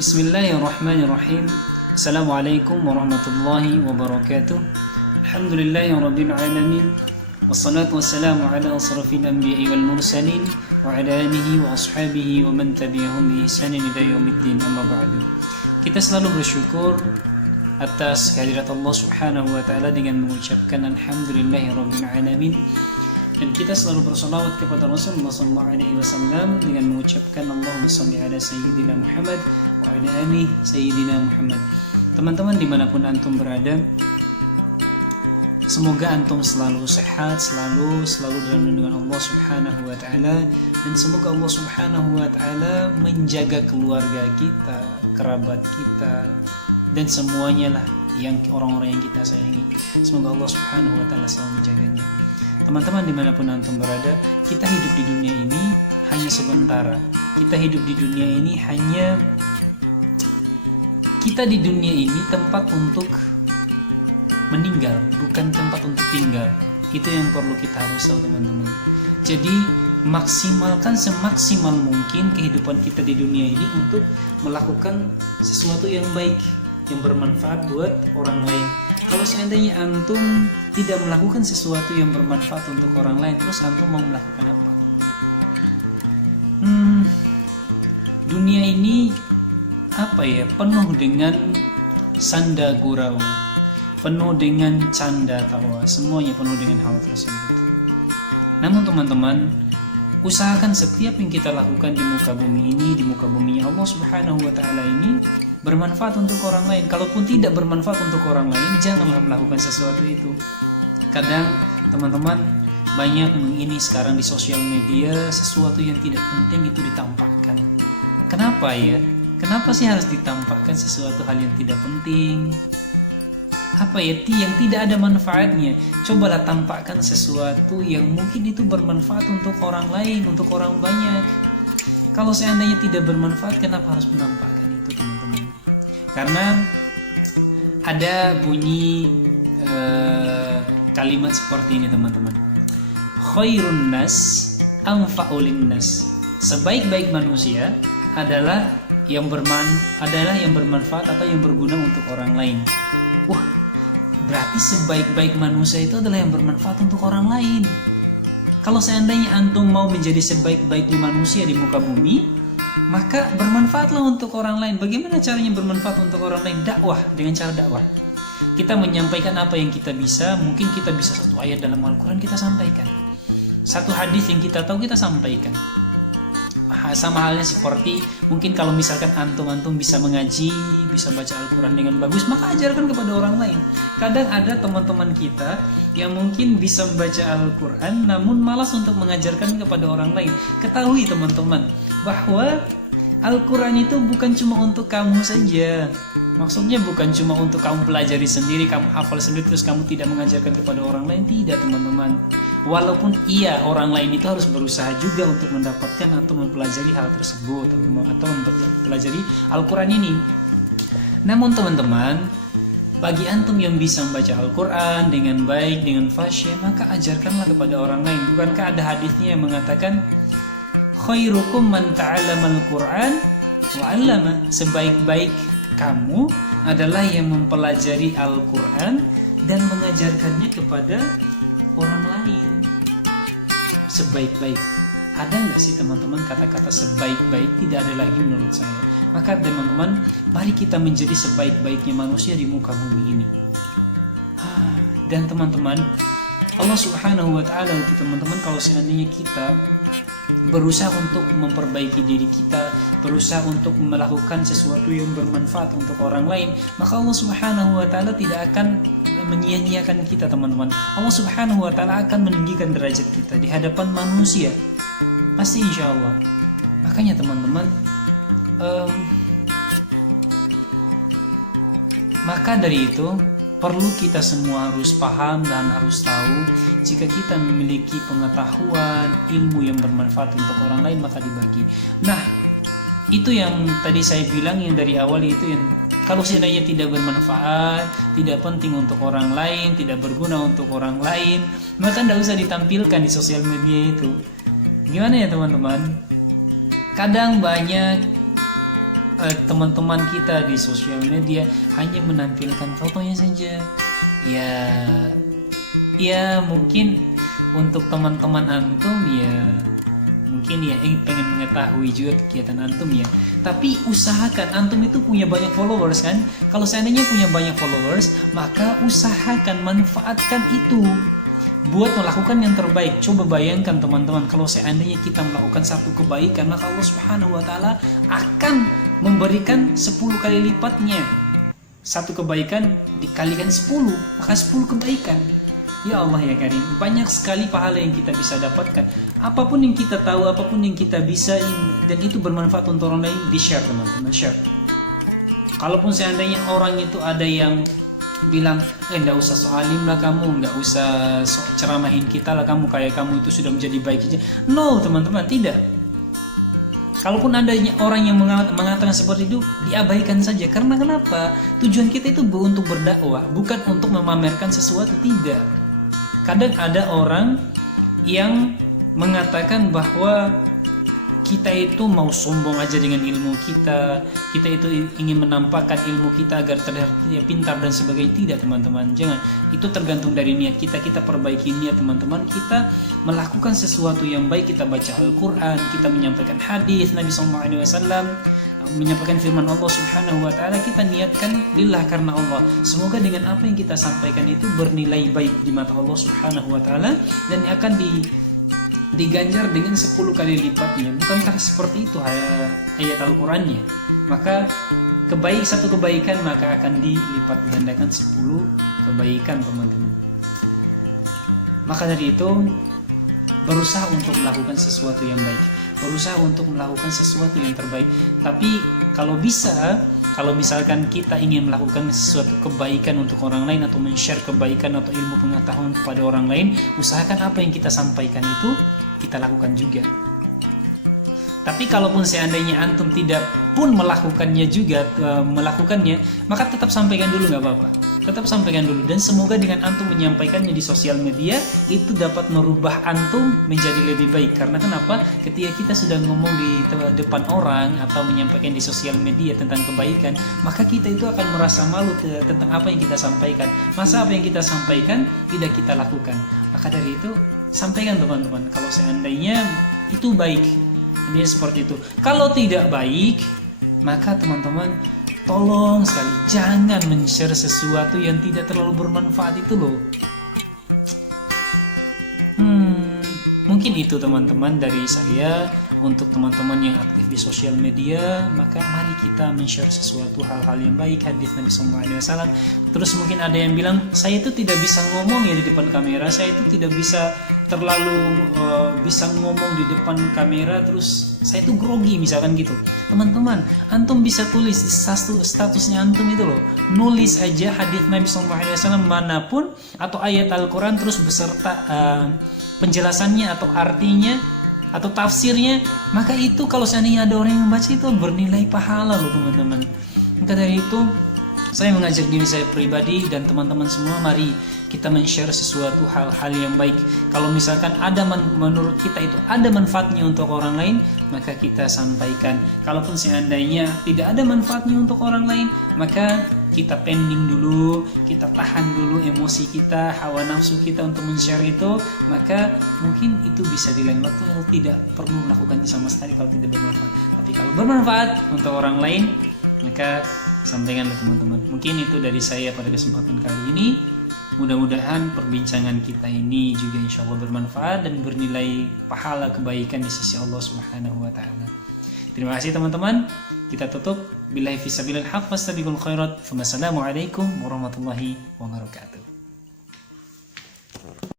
Bismillahirrahmanirrahim. Assalamualaikum warahmatullahi wabarakatuh. Alhamdulillahirabbil alamin. Wassalatu wassalamu ala asrafil anbiya'i wal mursalin wa ala alihi wa ashabihi wa man tabi'ahum bi ihsanin ila yaumiddin. Amma ba'du. Kita selalu bersyukur atas kehadirat Allah Subhanahu wa taala dengan mengucapkan alhamdulillahirabbil alamin. Dan kita selalu bersolawat kepada Rasulullah SAW dengan mengucapkan Allahumma salli ala Sayyidina Muhammad wa ala ali Sayyidina Muhammad. Teman-teman dimanapun antum berada, semoga antum selalu sehat, selalu dalam lindungan Allah Subhanahu wa taala, dan semoga Allah Subhanahu wa taala menjaga keluarga kita, kerabat kita, dan semuanya lah yang orang-orang yang kita sayangi. Semoga Allah Subhanahu wa taala selalu menjaganya. Teman-teman dimanapun antum berada, kita hidup di dunia ini hanya sementara. Kita hidup di dunia ini kita di dunia ini tempat untuk meninggal, bukan tempat untuk tinggal. Itu yang perlu kita harus tahu, teman-teman. Jadi maksimalkan semaksimal mungkin kehidupan kita di dunia ini untuk melakukan sesuatu yang baik, yang bermanfaat buat orang lain. Kalau seandainya antum tidak melakukan sesuatu yang bermanfaat untuk orang lain, terus antum mau melakukan apa? Dunia ini penuh dengan sanda gurau, penuh dengan canda tawa, semuanya penuh dengan hal tersebut. Namun teman-teman, usahakan setiap yang kita lakukan di muka bumi ini, di muka bumi Allah Subhanahu wa taala ini bermanfaat untuk orang lain. Kalaupun tidak bermanfaat untuk orang lain, janganlah melakukan sesuatu itu. Kadang teman-teman banyak ini sekarang di sosial media, sesuatu yang tidak penting itu ditampakkan. Kenapa ya? Kenapa sih harus ditampakkan sesuatu hal yang tidak penting? Yang tidak ada manfaatnya. Cobalah tampakkan sesuatu yang mungkin itu bermanfaat untuk orang lain, untuk orang banyak. Kalau seandainya tidak bermanfaat, kenapa harus menampakkan itu, teman-teman? Karena ada bunyi kalimat seperti ini, teman-teman. Khairun nas anfa'ulin nas. Sebaik-baik manusia adalah yang bermanfaat atau yang berguna untuk orang lain. Berarti sebaik-baik manusia itu adalah yang bermanfaat untuk orang lain. Kalau seandainya antum mau menjadi sebaik-baiknya manusia di muka bumi, maka bermanfaatlah untuk orang lain. Bagaimana caranya bermanfaat untuk orang lain? Dakwah, dengan cara dakwah. Kita menyampaikan apa yang kita bisa. Mungkin kita bisa satu ayat dalam Al-Quran, kita sampaikan. Satu hadis yang kita tahu, kita sampaikan. Sama halnya seperti mungkin kalau misalkan antum bisa mengaji, bisa baca Al-Quran dengan bagus, maka ajarkan kepada orang lain. Kadang ada teman-teman kita yang mungkin bisa membaca Al-Quran namun malas untuk mengajarkan kepada orang lain. Ketahui teman-teman bahwa Al-Quran itu bukan cuma untuk kamu saja. Maksudnya bukan cuma untuk kamu pelajari sendiri, kamu hafal sendiri terus kamu tidak mengajarkan kepada orang lain. Tidak, teman-teman. Walaupun orang lain itu harus berusaha juga untuk mendapatkan atau mempelajari hal tersebut, atau untuk mempelajari Al-Quran ini. Namun teman-teman, bagi antum yang bisa membaca Al-Quran dengan baik, dengan fasih, maka ajarkanlah kepada orang lain. Bukankah ada hadisnya yang mengatakan khairukum man ta'allama al-Quran wa 'allama? Sebaik-baik kamu adalah yang mempelajari Al-Quran dan mengajarkannya kepada orang lain. Sebaik-baik, ada nggak sih teman-teman kata-kata sebaik-baik? Tidak ada lagi menurut saya. Maka teman-teman, mari kita menjadi sebaik-baiknya manusia di muka bumi ini. Dan teman-teman, Allah Subhanahu wa taala itu, teman-teman, kalau seandainya kita berusaha untuk memperbaiki diri kita, berusaha untuk melakukan sesuatu yang bermanfaat untuk orang lain, maka Allah Subhanahu wa taala tidak akan menyia-nyiakan kita, teman-teman. Allah Subhanahu wa taala akan meninggikan derajat kita di hadapan manusia. Pasti, insya Allah. Makanya teman-teman, maka dari itu perlu kita semua harus paham dan harus tahu, jika kita memiliki pengetahuan, ilmu yang bermanfaat untuk orang lain, maka dibagi. Nah, itu yang tadi saya bilang yang dari awal, itu yang kalau seandainya tidak bermanfaat, tidak penting untuk orang lain, tidak berguna untuk orang lain, maka tidak usah ditampilkan di sosial media itu. Gimana ya teman-teman? Kadang banyak teman-teman kita di sosial media hanya menampilkan fotonya saja. Ya mungkin untuk teman-teman antum ya mungkin ya pengen mengetahui juga kegiatan antum ya. Tapi usahakan, antum itu punya banyak followers kan. Kalau seandainya punya banyak followers, maka usahakan manfaatkan itu buat melakukan yang terbaik. Coba bayangkan teman-teman, kalau seandainya kita melakukan satu kebaikan, maka Allah Subhanahu wa taala akan memberikan 10 kali lipatnya. Satu kebaikan dikalikan 10, maka 10 kebaikan. Ya Allah ya Karim, banyak sekali pahala yang kita bisa dapatkan. Apapun yang kita tahu, apapun yang kita bisa, dan itu bermanfaat untuk orang lain, di-share teman-teman, share. Kalaupun seandainya orang itu ada yang bilang, enggak usah soalim lah kamu, enggak usah ceramahin kita lah kamu, kayak kamu itu sudah menjadi baik saja. No teman-teman, tidak. Kalaupun ada orang yang mengatakan seperti itu, diabaikan saja. Karena kenapa? Tujuan kita itu untuk berdakwah, bukan untuk memamerkan sesuatu, tidak. Kadang ada orang yang mengatakan bahwa kita itu mau sombong aja dengan ilmu kita itu ingin menampakkan ilmu kita agar terlihat pintar dan sebagainya. Tidak teman-teman, jangan. Itu tergantung dari niat kita perbaiki niat teman-teman. Kita melakukan sesuatu yang baik, kita baca Al-Quran, kita menyampaikan hadis Nabi SAW, menyampaikan firman Allah Subhanahu wa taala, kita niatkan lillah, karena Allah. Semoga dengan apa yang kita sampaikan itu bernilai baik di mata Allah Subhanahu wa taala dan akan diganjar dengan 10 kali lipatnya. Bukankah seperti itu ayat Al-Qur'annya? Maka satu kebaikan maka akan dilipat gandakan 10 kebaikan teman-teman. Maka dari itu berusaha untuk melakukan sesuatu yang baik, berusaha untuk melakukan sesuatu yang terbaik. Tapi kalau misalkan kita ingin melakukan sesuatu kebaikan untuk orang lain atau men-share kebaikan atau ilmu pengetahuan kepada orang lain, usahakan apa yang kita sampaikan itu kita lakukan juga. Tapi kalaupun seandainya antum tidak pun melakukannya, maka tetap sampaikan dulu, nggak apa-apa. Tetap sampaikan dulu, dan semoga dengan antum menyampaikannya di sosial media itu dapat merubah antum menjadi lebih baik. Karena kenapa? Ketika kita sudah ngomong di depan orang atau menyampaikan di sosial media tentang kebaikan, maka kita itu akan merasa malu tentang apa yang kita sampaikan. Masa apa yang kita sampaikan tidak kita lakukan? Maka dari itu sampaikan teman-teman, kalau seandainya itu baik, ini seperti itu. Kalau tidak baik, maka teman-teman tolong sekali jangan men-share sesuatu yang tidak terlalu bermanfaat itu loh. Mungkin itu teman-teman dari saya. Untuk teman-teman yang aktif di sosial media, maka mari kita men-share sesuatu hal-hal yang baik, hadis Nabi SAW. Terus mungkin ada yang bilang, saya itu tidak bisa ngomong ya di depan kamera, saya itu tidak bisa terlalu bisa ngomong di depan kamera, terus saya itu grogi misalkan gitu. Teman-teman, antum bisa tulis di statusnya antum itu loh, nulis aja hadis Nabi SAW manapun atau ayat Al-Quran, terus beserta penjelasannya atau artinya atau tafsirnya, maka itu kalau seandainya ada orang yang membaca itu bernilai pahala loh teman-teman. Maka dari itu saya mengajak diri saya pribadi dan teman-teman semua, mari kita men-share sesuatu hal-hal yang baik. Kalau misalkan ada menurut kita itu ada manfaatnya untuk orang lain, maka kita sampaikan. Kalaupun seandainya tidak ada manfaatnya untuk orang lain, maka kita pending dulu, kita tahan dulu emosi kita, hawa nafsu kita untuk men-share itu, maka mungkin itu bisa di lain waktu atau tidak perlu melakukannya sama sekali kalau tidak bermanfaat. Tapi kalau bermanfaat untuk orang lain, maka sampaikanlah teman-teman. Mungkin itu dari saya pada kesempatan kali ini. Mudah-mudahan perbincangan kita ini juga insya Allah bermanfaat dan bernilai pahala kebaikan di sisi Allah Subhanahu wa taala. Terima kasih teman-teman. Kita tutup billahi fisabilil haq fastabiqul khairat. Wassalamualaikum warahmatullahi wabarakatuh.